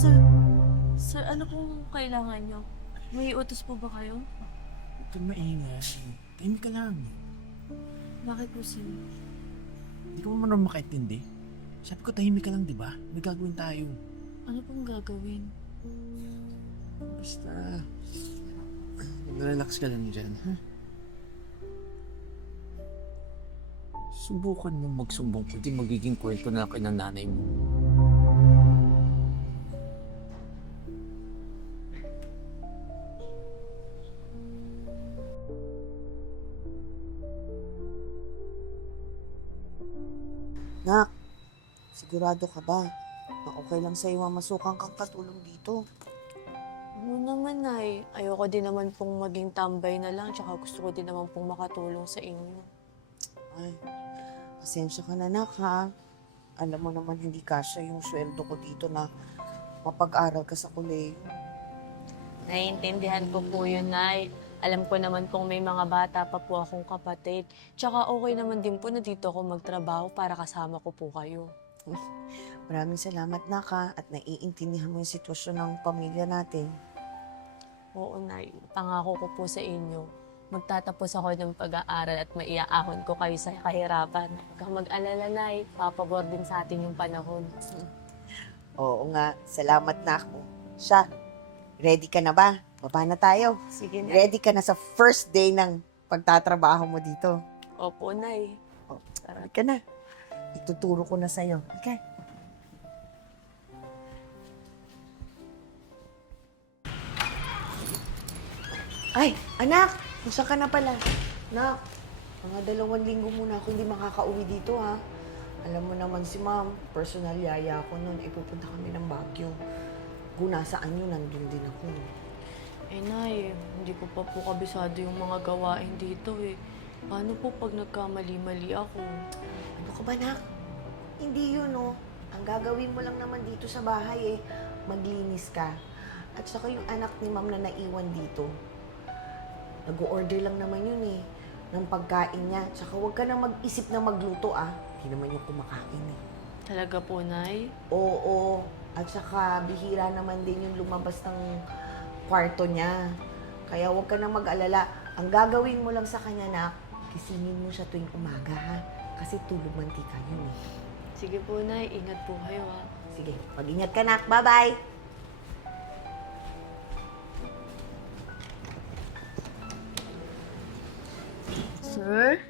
Sir, sir, ano pong kailangan nyo? May utos po ba kayo? Huwag kang maingay. Tahimik ka lang. Bakit po, sir? Hindi ka mo man makaintindi. Sabi ko tahimik ka lang, di ba? May gagawin tayo. Ano pong gagawin? Basta, relax ka lang dyan, ha? Subukan mo magsumbong kundi magiging kwento na akin ng nanay mo. Nak, sigurado ka ba na okay lang sa'yo mamasukan kang katulong dito? Ano naman, Nay? Ayoko din naman pong maging tambay na lang, tsaka gusto ko din naman pong makatulong sa inyo. Ay, pasensya ka na, Nak, ha? Alam mo naman hindi kasya yung sweldo ko dito na mapag-aral ka sa kolehiyo. Naiintindihan ko po yun, Nay. Alam ko naman pong may mga bata pa po akong kapatid. Tsaka okay naman din po na dito ako magtrabaho para kasama ko po kayo. Maraming salamat, Nak, ha? At naiintindihan mo yung sitwasyon ng pamilya natin. Oo, Nay. Pangako ko po sa inyo. Magtatapos ako ng pag-aaral at maiaahon ko kayo sa kahirapan. Huwag kang mag-alala, Nay. Papabor din sa atin yung panahon. Oo nga, salamat, Nak. Siya, ready ka na ba? Baba na tayo. Sige, Nay. Ready ka na sa first day ng pagtatrabaho mo dito? Opo, Nay. Oh, ready ka na. Ituturo ko na sa'yo. Okay. Ay, anak! Nasaan ka na pala? Nak, mga 2 linggo muna ako hindi makakauwi dito, ha? Alam mo naman si ma'am, personal yaya ko noon, ipupunta kami ng Baguio. Kung nasaan yun, nandun din ako. Eh, Nay, hindi ko pa po kabisado yung mga gawain dito eh. Paano po pag nagkamali-mali ako? Ano ka ba, Nak? Hindi yun, oh. Ang gagawin mo lang naman dito sa bahay, maglinis ka. At saka yung anak ni ma'am na naiwan dito, nag-order lang naman yun, ng pagkain niya. Tsaka huwag ka na mag-isip na magluto, ah. Hindi naman yung kumakain, Talaga po, Nay? Oo. At saka bihira naman din yung lumabas ng kwarto niya. Kaya huwag ka na mag-alala. Ang gagawin mo lang sa kanya, Nak, kisingin mo siya tuwing umaga, ha? Kasi tulog mantika yun, Sige po, Nay. Ingat po kayo, ha? Sige, mag-ingat ka, Nak. Bye-bye! Sir?